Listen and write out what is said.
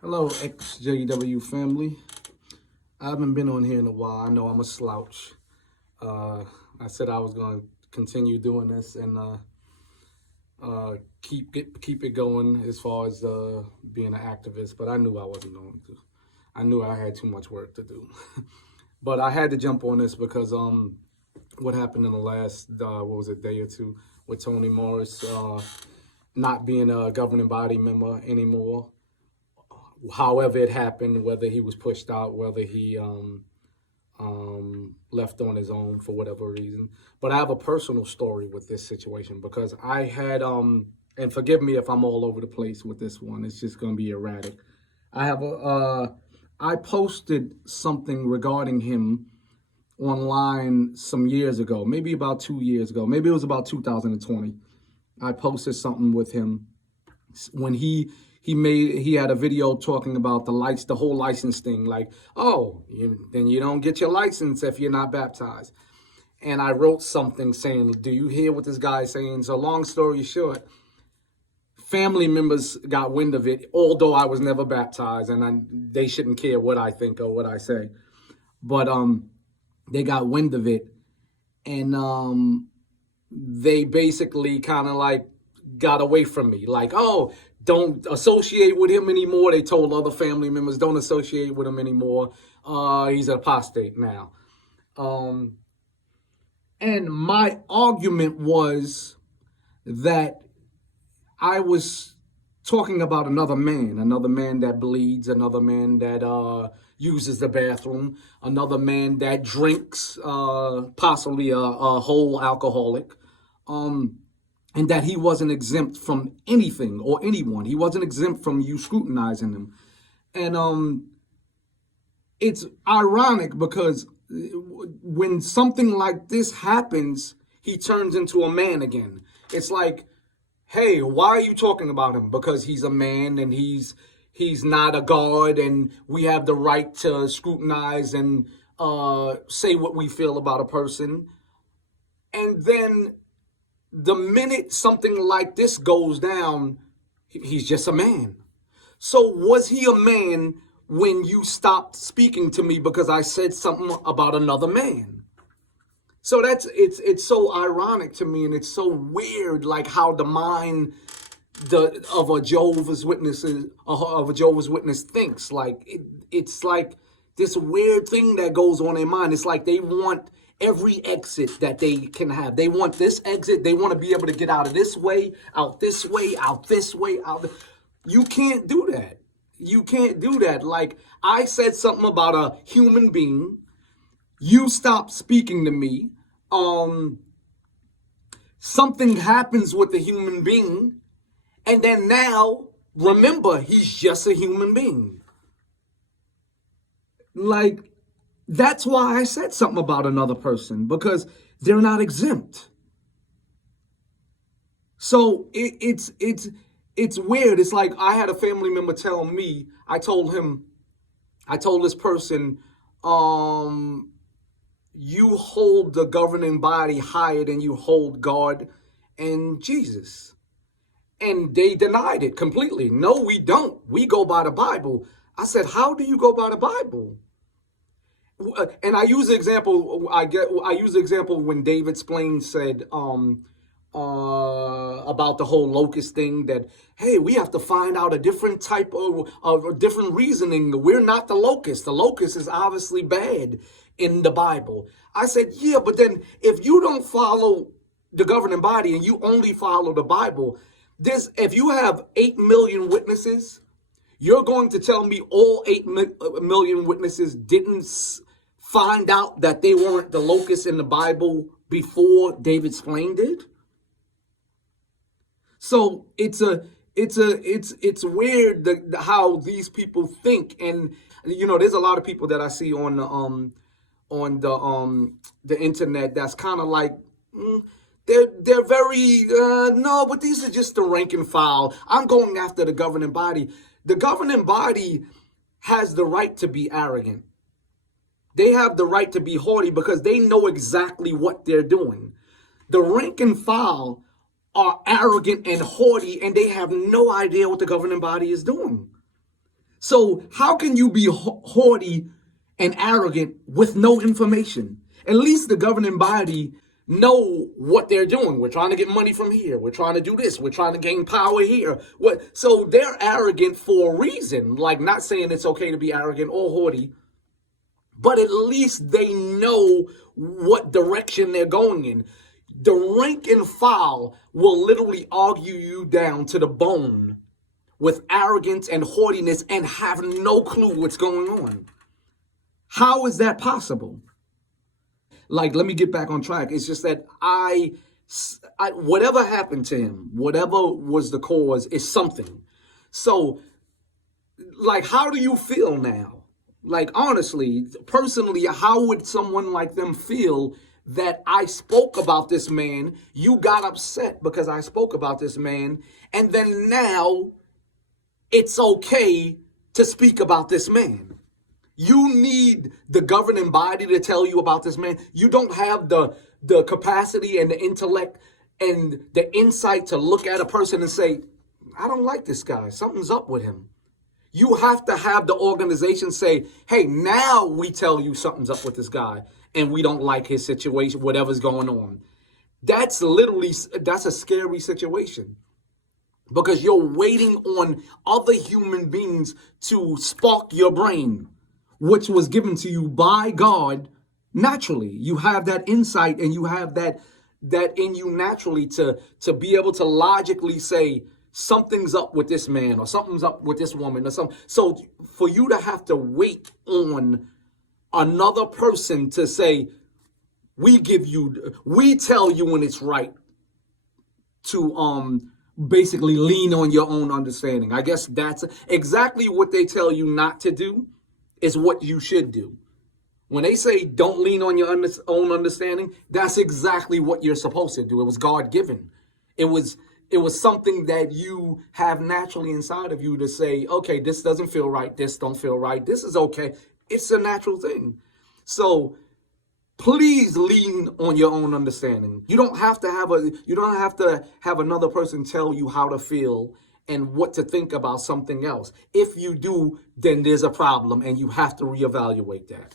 Hello, XJW family. I haven't been on here in a while. I know I'm a slouch. I said I was going to continue doing this and keep it going as far as being an activist, but I knew I wasn't going to. I knew I had too much work to do. But I had to jump on this because what happened in the last day or two with Tony Morris not being a governing body member anymore. However it happened, whether he was pushed out, whether he left on his own for whatever reason. But I have a personal story with this situation because I had, and forgive me if I'm all over the place with this one. It's just going to be erratic. I posted something regarding him online some years ago, maybe about 2 years ago. Maybe it was about 2020. I posted something with him when he had a video talking about the whole license thing, like, oh, then you don't get your license if you're not baptized. And I wrote something saying, do you hear what this guy is saying? So long story short, family members got wind of it, although I was never baptized, and they shouldn't care what I think or what I say. But they got wind of it, and they basically kind of like got away from me. Like, oh, don't associate with him anymore. They told other family members, don't associate with him anymore. He's an apostate now. And my argument was that I was talking about another man that bleeds, another man that uses the bathroom, another man that drinks, possibly a whole alcoholic. And that he wasn't exempt from anything or anyone. He wasn't exempt from you scrutinizing him. And it's ironic because when something like this happens, he turns into a man again. It's like, hey, why are you talking about him? Because he's a man and he's not a god, and we have the right to scrutinize and say what we feel about a person. And then the minute something like this goes down, he's just a man. So was he a man when you stopped speaking to me because I said something about another man? So it's so ironic to me, and it's so weird, like how the mind of a Jehovah's Witness thinks. Like it's like this weird thing that goes on in mind. It's like they want every exit that they can have. They want this exit. They want to be able to get out of this way, out this way, out this way, out. You can't do that. You can't do that. Like, I said something about a human being. You stop speaking to me. Something happens with the human being. And then now, remember, he's just a human being. Like, that's why I said something about another person, because they're not exempt. So it's weird. It's like I had a family member tell me, I told this person, you hold the governing body higher than you hold God and Jesus. And they denied it completely. No, we don't. We go by the Bible. I said, how do you go by the Bible? And I use the example. I use the example when David Splain said about the whole locust thing. That, hey, we have to find out a different type of different reasoning. We're not the locust. The locust is obviously bad in the Bible. I said, yeah, but then if you don't follow the governing body and you only follow the Bible, if you have 8 million witnesses, you're going to tell me all 8 million witnesses didn't find out that they weren't the locusts in the Bible before David Splain did? So it's weird how these people think. And there's a lot of people that I see on the internet that's kind of like, they're very no, but these are just the rank and file. I'm going after the governing body. The governing body has the right to be arrogant. They have the right to be haughty because they know exactly what they're doing. The rank and file are arrogant and haughty, and they have no idea what the governing body is doing. So how can you be haughty and arrogant with no information? At least the governing body know what they're doing. We're trying to get money from here. We're trying to do this. We're trying to gain power here. What? So they're arrogant for a reason. Like, not saying it's okay to be arrogant or haughty, but at least they know what direction they're going in. The rank and file will literally argue you down to the bone with arrogance and haughtiness and have no clue what's going on. How is that possible? Like, let me get back on track. It's just that whatever happened to him, whatever was the cause, is something. So, like, how do you feel now? Like, honestly, personally, how would someone like them feel that I spoke about this man? You got upset because I spoke about this man, and then now it's okay to speak about this man. You need the governing body to tell you about this man. You don't have the capacity and the intellect and the insight to look at a person and say, I don't like this guy. Something's up with him. You have to have the organization say, hey, now we tell you something's up with this guy and we don't like his situation, whatever's going on. That's a scary situation, because you're waiting on other human beings to spark your brain, which was given to you by God naturally. You have that insight and you have that in you naturally to be able to logically say something's up with this man or something's up with this woman or something. So for you to have to wait on another person to say, we tell you when it's right to basically lean on your own understanding. I guess that's exactly what they tell you not to do, is what you should do. When they say don't lean on your own understanding, that's exactly what you're supposed to do. It was God given. It was something that you have naturally inside of you to say, okay, this doesn't feel right. This don't feel right. This is okay. It's a natural thing. So please lean on your own understanding. You don't have to have another person tell you how to feel and what to think about something else. If you do, then there's a problem and you have to reevaluate that.